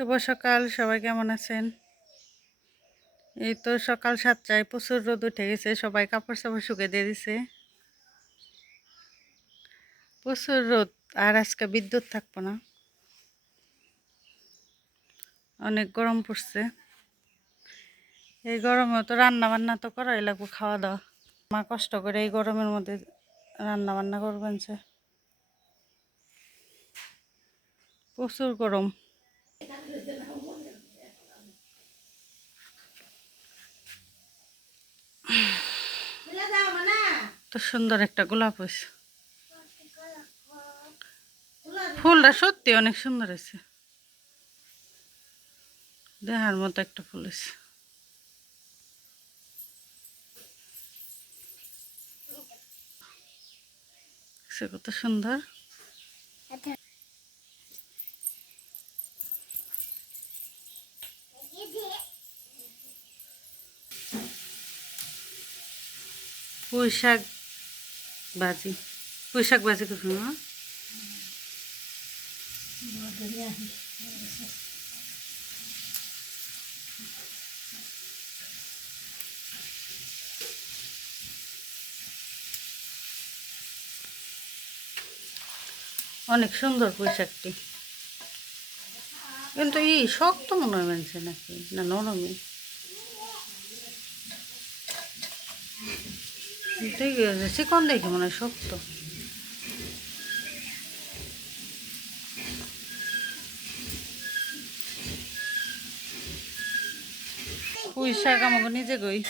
শুভ সকাল, সবাই কেমন আছেন? এই তো সকাল 7টায় প্রচুর রোদ উঠে গেছে, সবাই কাপড় চাপড় শুকিয়ে দিয়ে দিছে। প্রচুর রোদ, আর আজকে বিদ্যুৎ থাকবো না, অনেক গরম পড়ছে। এই গরমে তো রান্না বান্না তো করাই লাগবে, খাওয়া দাওয়া। মা কষ্ট করে এই গরমের মধ্যে রান্না বান্না করবেন, যে প্রচুর গরম। তো সুন্দর একটা গোলাপ হয়েছে, ফুলটা সত্যি অনেক সুন্দর হয়েছে, দেখার মতো একটা ফুল হয়েছে। কত সুন্দর। পুঁই শাক ভাজি, পুঁই শাক ভাজি করুন না? অনেক সুন্দর পুঁই শাকটি, কিন্তু শক্ত মনে হয় মানছে নাকি না নরমই? ঠিক আছে, চিকন দেখে মনে হয় শক্ত। পুঁই শাক আমাকে নিজে গই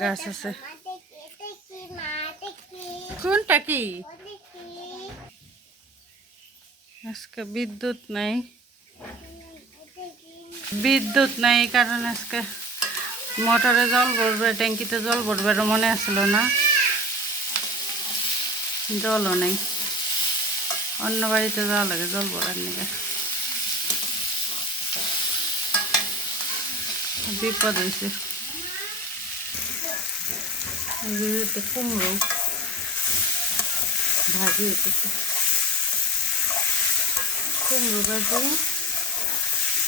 গাছ আছে। কোনটা কি? আজকে বিদ্যুৎ নাই, বিদ্যুৎ নাই কারণ আজকে মোটরে জল ভরবে, ট্যাঙ্কিতে জল ভরবে, মনে আসলো না, জলও নেই। অন্য বাড়িতে যাওয়া লাগে জল ভরার নিকে, বিপদ হয়েছে। কুমড়ো ভাজি হইতেছে, কুমড়ো ভাজি,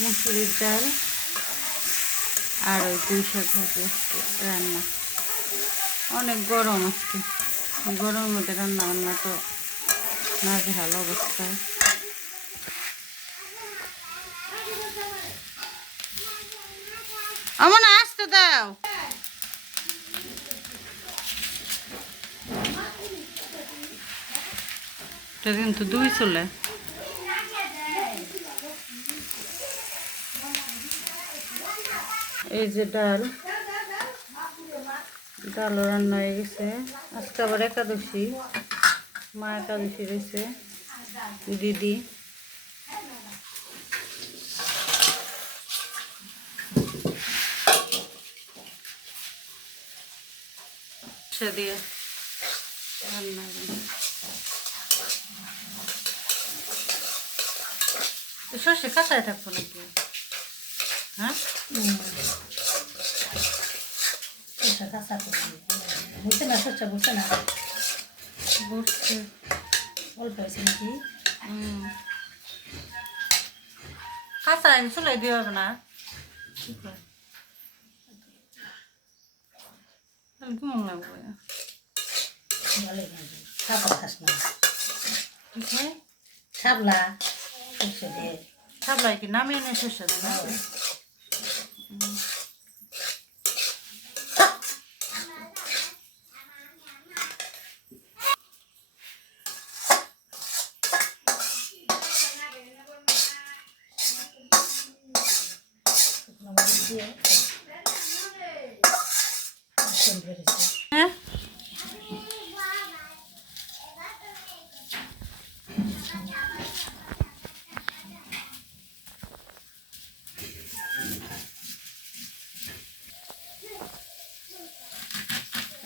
মুসুরির ডাল আর ওই পুঁই শাক ভাজি রান্না। অনেক গরম আজকে, গরমের মধ্যে রান্না বান্না তো নাজেহাল অবস্থা। আমার আসতে দাও, কিন্তু দুই চলে। এই যে ডাল, ডালও রান্না হয়ে গেছে। আজকে আবার একাদশী, মা একাদশী রয়েছে, দিদি। সে দিয়ে রান্না সর্ষে কাঁচায় থাকবো নাকি? হ্যাঁ, বুঝছে না, সর্ষে বুঝছে না, বুঝছে অল্প হয়েছে নাকি? কাঁচা আমি চুলাই দিয়ে হবে না, কেমন লাগবে? ছাবলা সর্ষে দিয়ে, ছাবলাই কি নামিয়ে নেই সর্ষে দেয় না? হ্যাঁ,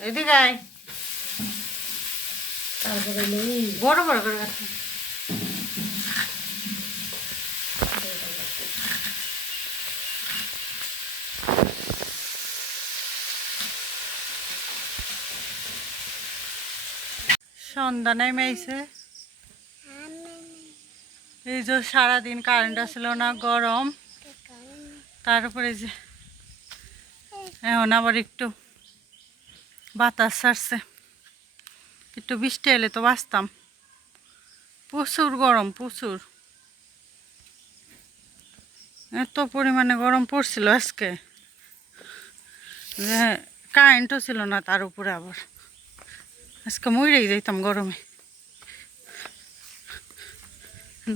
এদিকে আয়, তারপরে বড় বড় করে কাটতে। সন্ধ্যা নেমে আইছে, এই যে সারাদিন কারেন্ট আসলো না, গরম, তারপরে যে এখন আবার একটু বাতাস ছাড়ছে, একটু বৃষ্টি এলে তো বাঁচতাম। প্রচুর গরম, প্রচুর, এত পরিমাণে গরম পড়ছিল আজকে যে কারেন্টও ছিল না, তার উপরে আবার আজকে মরেই যাইতাম গরমে।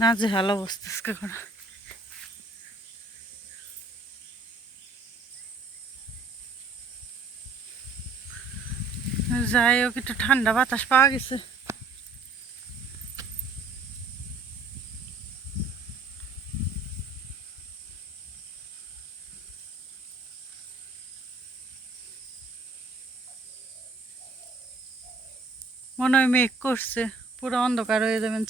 নাজেহাল অবস্থা আজকে করা। যাই হোক, একটু ঠান্ডা বাতাস পাওয়া গেছে। মনে হয় মেঘ করছে, পুরো অন্ধকার হয়ে যাবেন।